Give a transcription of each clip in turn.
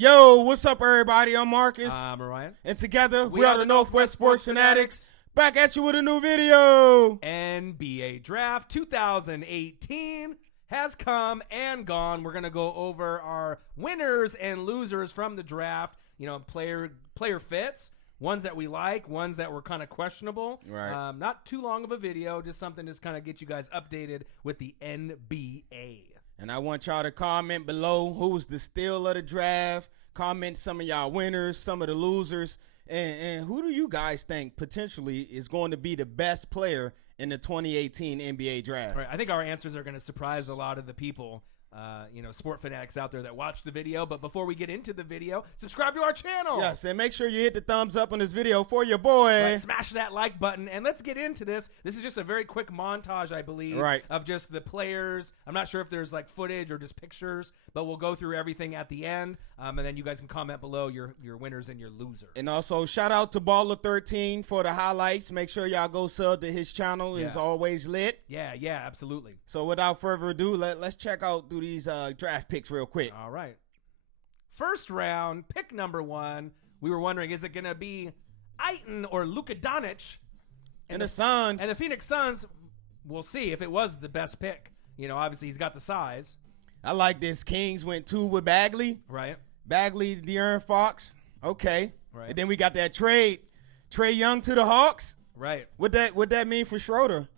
Yo, what's up, everybody? I'm Marcus. I'm Ryan. And together, we are the Northwest Sports Fanatics. Back at you with a new video. NBA Draft 2018 has come and gone. We're going to go over our winners and losers from the draft. You know, player fits, ones that we like, ones that were kind of questionable. Right. Not too long of a video, just something to kind of get you guys updated with the NBA. And I want y'all to comment below who was the steal of the draft. Comment some of y'all winners, some of the losers. And who do you guys think potentially is going to be the best player in the 2018 NBA draft? Right. I think our answers are going to surprise a lot of the people, sport fanatics out there that watch the video. But before we get into the video, subscribe to our channel. Yes, and make sure you hit the thumbs up on this video for your boy. Right, smash that like button, and let's get into this. This is just a very quick montage, I believe, right, of just the players. I'm not sure if there's like footage or just pictures, but we'll go through everything at the end, and then you guys can comment below your winners and your losers. And also, shout out to Baller13 for the highlights. Make sure y'all go sub to his channel. Yeah. It's always lit. Yeah, absolutely. So without further ado, let's check out through these draft picks real quick. All right. First round, pick number 1. We were wondering, is it going to be Ayton or Luka Doncic? And the Suns. And the Phoenix Suns, we'll see if it was the best pick. You know, obviously he's got the size. I like this. Kings went 2 with Bagley. Right. Bagley, De'Aaron Fox. Okay. Right. And then we got that trade. Trae Young to the Hawks. Right. What that mean for Schroeder?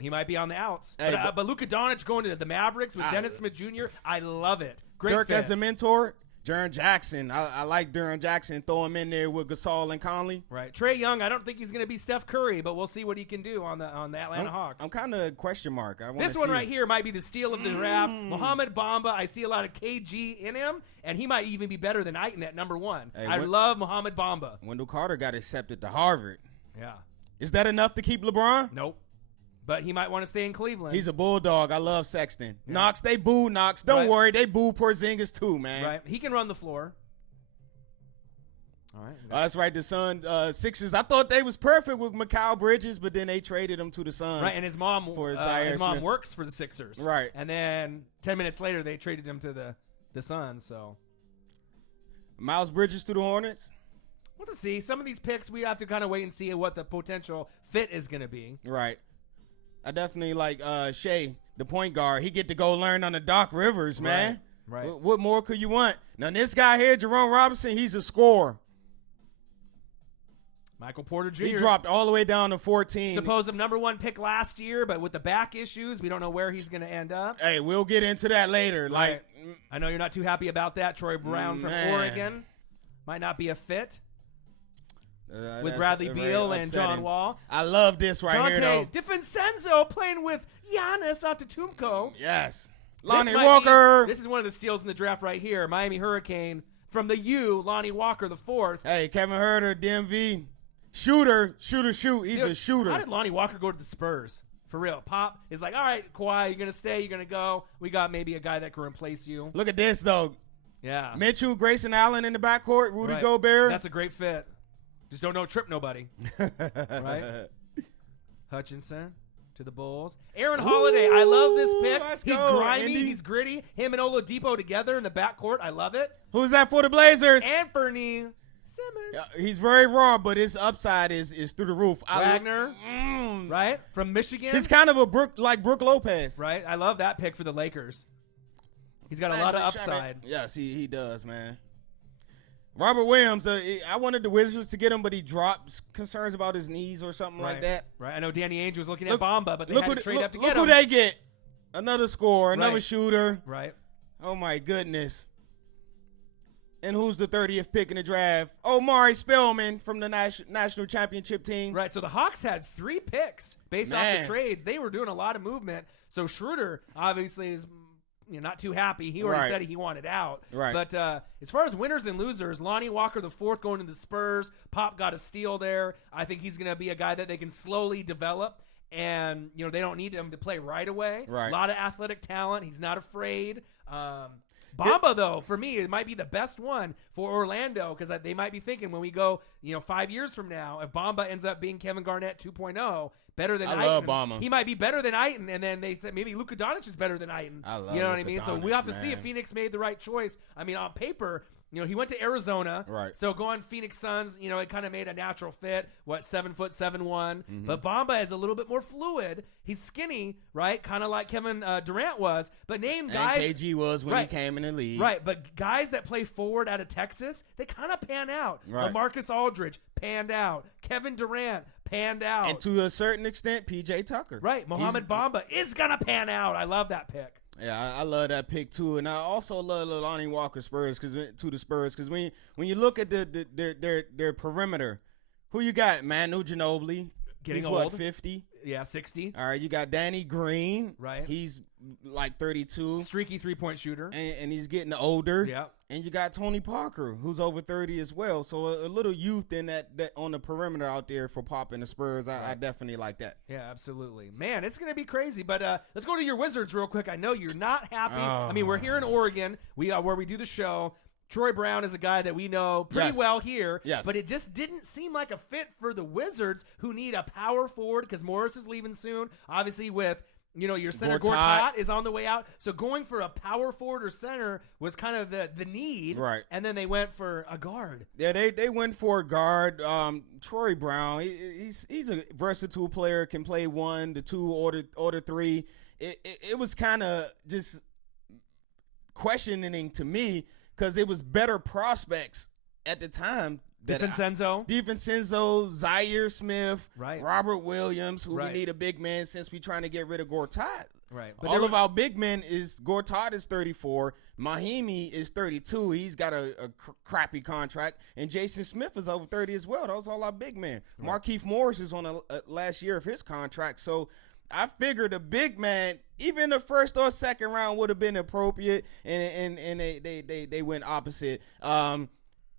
He might be on the outs. Hey, but Luka Doncic going to the Mavericks with Dennis Smith Jr., I love it. Great Dirk fit. as a mentor. Jaren Jackson. I like Jaren Jackson. Throw him in there with Gasol and Conley. Right. Trae Young, I don't think he's going to be Steph Curry, but we'll see what he can do on the Atlanta Hawks. I'm kind of question mark. This one right here might be the steal of the draft. Mohamed Bamba, I see a lot of KG in him, and he might even be better than Ayton at number 1. Hey, I love Mohamed Bamba. Wendell Carter got accepted to Harvard. Yeah. Is that enough to keep LeBron? Nope. But he might want to stay in Cleveland. He's a bulldog. I love Sexton. Yeah. Knox, they boo Knox. Don't worry, they boo Porzingis too, man. Right. He can run the floor. All right. That's right. The Sixers. I thought they was perfect with Mikal Bridges, but then they traded him to the Suns. Right, and his mom Smith. works for the Sixers. Right. And then 10 minutes later, they traded him to the Suns. So Miles Bridges to the Hornets. We'll see. Some of these picks, we have to kind of wait and see what the potential fit is going to be. Right. I definitely like Shea, the point guard. He get to go learn on the Doc Rivers, man. Right. What more could you want? Now, this guy here, Jerome Robinson, he's a scorer. Michael Porter Jr. He dropped all the way down to 14. Supposed number 1 pick last year, but with the back issues, we don't know where he's going to end up. Hey, we'll get into that later. Right. Like, I know you're not too happy about that. Troy Brown from Oregon might not be a fit. With Bradley Beal and John Wall. I love this right here, though. Dante DiVincenzo playing with Giannis Antetokounmpo. Yes. Lonnie Walker. This is one of the steals in the draft right here. Miami Hurricane from the U, Lonnie Walker, the 4th. Hey, Kevin Huerter, DMV. Shooter. He's a shooter. How did Lonnie Walker go to the Spurs? For real. Pop is like, all right, Kawhi, you're going to stay, you're going to go. We got maybe a guy that can replace you. Look at this, though. Yeah. Mitchell, Grayson Allen in the backcourt, Rudy Gobert. That's a great fit. Just don't trip nobody. Right? Hutchinson to the Bulls. Aaron Holiday. I love this pick. He's grimy. Indy. He's gritty. Him and Oladipo together in the backcourt. I love it. Who's that for the Blazers? Anthony Simmons. He's very raw, but his upside is through the roof. Wagner. Right? From Michigan. He's kind of a Brook Lopez. Right? I love that pick for the Lakers. He's got a lot of upside. Yes, he does, man. Robert Williams, I wanted the Wizards to get him, but he dropped concerns about his knees or something like that. Right. I know Danny Ainge was looking at Bamba, but they had to trade up to get him. Look who they get. Another scorer, another shooter. Right. Oh, my goodness. And who's the 30th pick in the draft? Omari Spellman from the national championship team. Right. So the Hawks had 3 picks based off the trades. They were doing a lot of movement. So Schroeder obviously is not too happy. He already said he wanted out. Right. But as far as winners and losers, Lonnie Walker, the 4th, going to the Spurs. Pop got a steal there. I think he's going to be a guy that they can slowly develop. And, they don't need him to play right away. Right. A lot of athletic talent. He's not afraid. Bamba, though, for me, it might be the best one for Orlando because they might be thinking when we go, 5 years from now, if Bamba ends up being Kevin Garnett 2.0, better than Ayton. I love Bamba. He might be better than Ayton, and then they said maybe Luka Doncic is better than Ayton. I love You know what Luka I mean? So Doncic, we have to man. see if Phoenix made the right choice. I mean, on paper, he went to Arizona. Right. So going Phoenix Suns, it kind of made a natural fit. 7'7", 7'1". Mm-hmm. But Bamba is a little bit more fluid. He's skinny, right? Kind of like Kevin Durant was. But name guys. And KG was when right. he came in the league. Right. But guys that play forward out of Texas, they kind of pan out. Right. LaMarcus Aldridge panned out. Kevin Durant panned out. And to a certain extent, PJ Tucker. Right. Mohamed Bamba is going to pan out. I love that pick. Yeah, I love that pick too, and I also love the Lonnie Walker Spurs because when you look at their perimeter, who you got? Manu Ginobili, Getting he's old. 50. Yeah, 60. All right, you got Danny Green, Right. He's like 32, Streaky 3-point shooter. and he's getting older. Yeah. And you got Tony Parker, who's over 30 as well. So a little youth in that on the perimeter out there for Pop and the Spurs. I definitely like that. Yeah, absolutely. Man, it's going to be crazy. But let's go to your Wizards real quick. I know you're not happy. Oh. I mean, we're here in Oregon. We are where we do the show. Troy Brown is a guy that we know pretty Yes. well here. Yes. But it just didn't seem like a fit for the Wizards, who need a power forward because Morris is leaving soon. Obviously with your center Gortat is on the way out. So going for a power forward or center was kind of the need. Right. And then they went for a guard. Yeah, they went for a guard. Troy Brown, he's a versatile player, can play 1, the 2, or the 3. It was kind of just questioning to me because it was better prospects at the time. DiVincenzo, Zaire Smith, Right. Robert Williams, who Right. we need a big man since we're trying to get rid of Gortat. Right. But All of our big men Gortat is 34, Mahimi is 32. He's got a crappy contract, and Jason Smith is over 30 as well. Those are all our big men. Right. Markieff Morris is on a last year of his contract, so I figured a big man, even the first or second round, would have been appropriate, and they went opposite.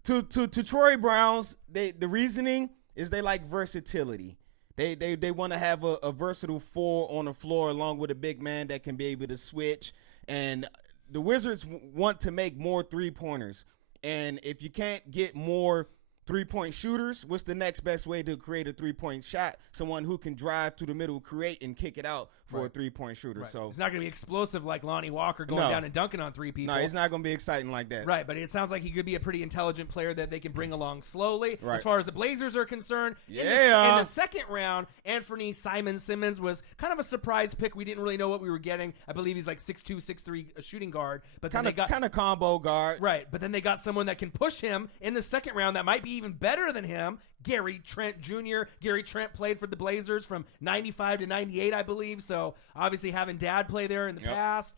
To Troy Brown's, the reasoning is they like versatility. They want to have a versatile 4 on the floor along with a big man that can be able to switch. And the Wizards want to make more 3-pointers. And if you can't get more 3-point shooters, what's the next best way to create a 3-point shot? Someone who can drive through the middle, create, and kick it out for a 3-point shooter. Right. So it's not going to be explosive like Lonnie Walker going down and dunking on 3 people. No, it's not going to be exciting like that. Right, but it sounds like he could be a pretty intelligent player that they can bring along slowly. Right. As far as the Blazers are concerned, in the second round, Anthony Simmons was kind of a surprise pick. We didn't really know what we were getting. I believe he's like 6'2", 6'3", a shooting guard. But kind of combo guard. Right, but then they got someone that can push him in the second round that might be even better than him. Gary Trent Jr. Gary Trent played for the Blazers from 95 to 98, I believe. So obviously having dad play there in the past,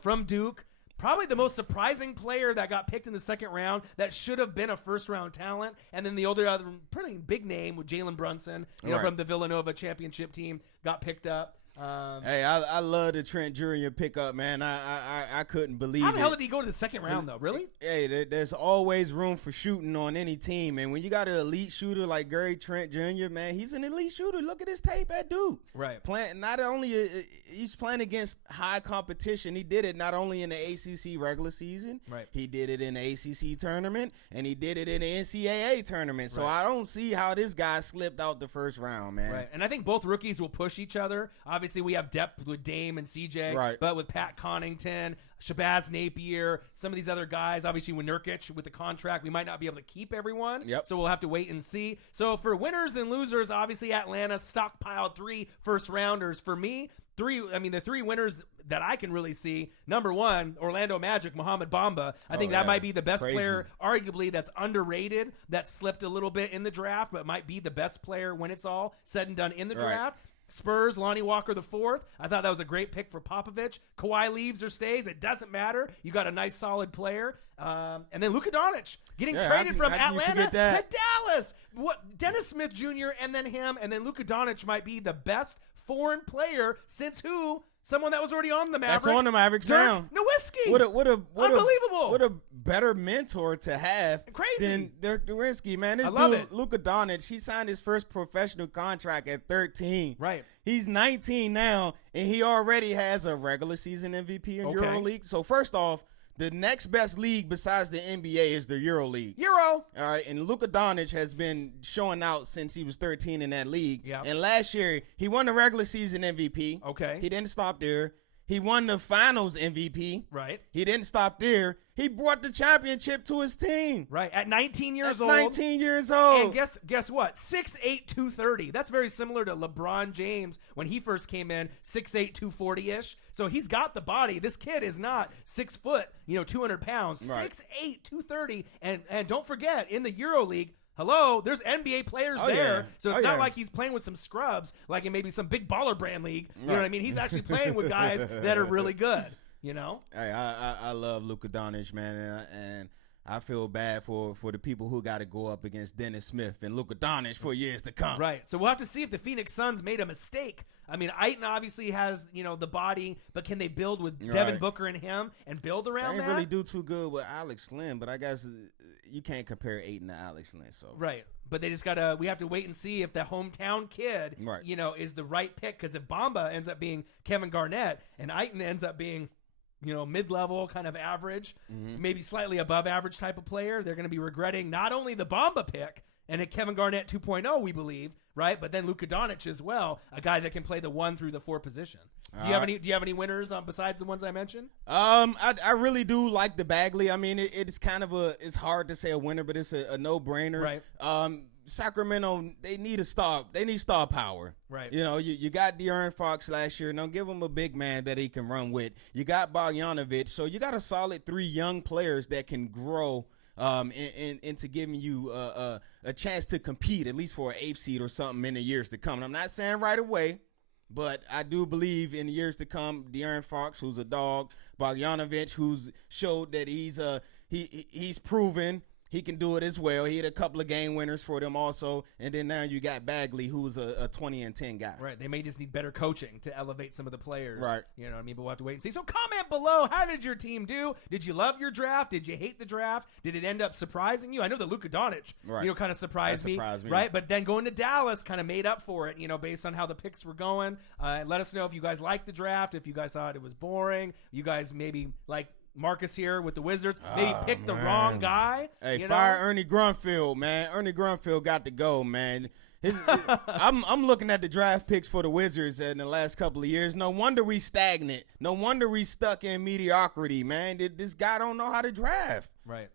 from Duke. Probably the most surprising player that got picked in the second round that should have been a first-round talent. And then the other pretty big name with Jalen Brunson, from the Villanova championship team, got picked up. Hey, I love the Trent Jr. pickup, man. I couldn't believe it. How the hell did he go to the second round, though? Really? Hey, there's always room for shooting on any team, and when you got an elite shooter like Gary Trent Jr., man, he's an elite shooter. Look at his tape at Duke. Right. Not only he's playing against high competition, he did it not only in the ACC regular season, right. He did it in the ACC tournament, and he did it in the NCAA tournament. So right. I don't see how this guy slipped out the first round, man. Right, and I think both rookies will push each other. Obviously, we have depth with Dame and CJ, right. But with Pat Connaughton, Shabazz Napier, some of these other guys, obviously with Nurkic with the contract, we might not be able to keep everyone. Yep. So we'll have to wait and see. So for winners and losers, obviously Atlanta stockpiled 3 first-rounders. For me, the 3 winners that I can really see, number 1, Orlando Magic, Mohamed Bamba. I think that might be the best player, arguably, that's underrated, that slipped a little bit in the draft, but might be the best player when it's all said and done in the draft. Spurs, Lonnie Walker the 4th. I thought that was a great pick for Popovich. Kawhi leaves or stays. It doesn't matter. You got a nice, solid player. And then Luka Doncic getting traded from Atlanta to Dallas. Dennis Smith Jr. and then him. And then Luka Doncic might be the best foreign player since who? Someone that was already on the Mavericks. That's on the Mavericks now. Nowitzki. Unbelievable. What a better mentor to have than Dirk Nowitzki, man. This dude, Luka Doncic, he signed his first professional contract at 13. Right. He's 19 now, and he already has a regular season MVP in EuroLeague. So first off, the next best league besides the NBA is the EuroLeague. All right, and Luka Doncic has been showing out since he was 13 in that league. Yep. And last year, he won the regular season MVP. Okay. He didn't stop there. He won the Finals MVP. Right. He didn't stop there. He brought the championship to his team. Right. At 19 years At old. 19 years old. And guess what? 6'8", 230. That's very similar to LeBron James when he first came in, 6'8", 240-ish. So he's got the body. This kid is not 6 foot, 200 pounds. Right. 6'8", 230. And don't forget, in the EuroLeague, hello, there's NBA players there. Yeah. So it's not like he's playing with some scrubs, like in maybe some big baller brand league. You know what I mean? He's actually playing with guys that are really good, Hey, I love Luka Doncic, man, and I feel bad for the people who got to go up against Dennis Smith and Luka Doncic for years to come. Right. So we'll have to see if the Phoenix Suns made a mistake. I mean, Ayton obviously has, the body, but can they build with Devin Booker and him and build around they that? They really do too good with Alex Len, but I guess you can't compare Ayton to Alex Len. So right. But they just we have to wait and see if the hometown kid, is the right pick. Because if Bamba ends up being Kevin Garnett and Ayton ends up being, mid-level kind of average, maybe slightly above average type of player, they're going to be regretting not only the Bamba pick and a Kevin Garnett 2.0, we believe, right? But then Luka Doncic as well, a guy that can play the 1 through the 4 position. Do you have any winners besides the ones I mentioned? I really do like the Bagley. I mean, it's kind of it's hard to say a winner, but it's a no-brainer. Right. Sacramento, they need star power. Right. You got De'Aaron Fox last year. Now give him a big man that he can run with. You got Bogdanovic. So you got a solid 3 young players that can grow into giving you a chance to compete, at least for an 8th seed or something in the years to come. And I'm not saying right away, but I do believe in the years to come, De'Aaron Fox, who's a dog, Bogdanovic, who's showed that he's proven he can do it as well. He had a couple of game winners for them also. And then now you got Bagley, who's a 20-10 guy. Right. They may just need better coaching to elevate some of the players. Right. You know what I mean? But we'll have to wait and see. So comment below. How did your team do? Did you love your draft? Did you hate the draft? Did it end up surprising you? I know that Luka Doncic, kind of surprised me. Right. But then going to Dallas kind of made up for it, based on how the picks were going. Let us know if you guys liked the draft, if you guys thought it was boring. You guys maybe like Marcus here with the Wizards maybe picked the wrong guy. Hey, fire Ernie Grunfeld, man. Ernie Grunfeld got to go, man. I'm looking at the draft picks for the Wizards in the last couple of years. No wonder we stagnant. No wonder we stuck in mediocrity, man. This guy don't know how to draft. Right.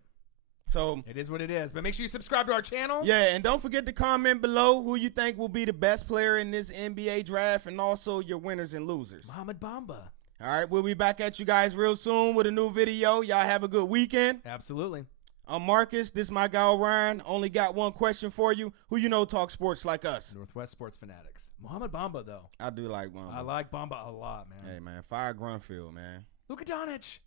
So it is what it is. But make sure you subscribe to our channel. Yeah, and don't forget to comment below who you think will be the best player in this NBA draft and also your winners and losers. Mohamed Bamba. All right, we'll be back at you guys real soon with a new video. Y'all have a good weekend. Absolutely. I'm Marcus. This is my guy, Orion. Only got one question for you. Who talk sports like us? Northwest Sports Fanatics. Mohamed Bamba, though. I do like Bamba. I like Bamba a lot, man. Hey, man. Fire Grunfeld, man. Luka Doncic.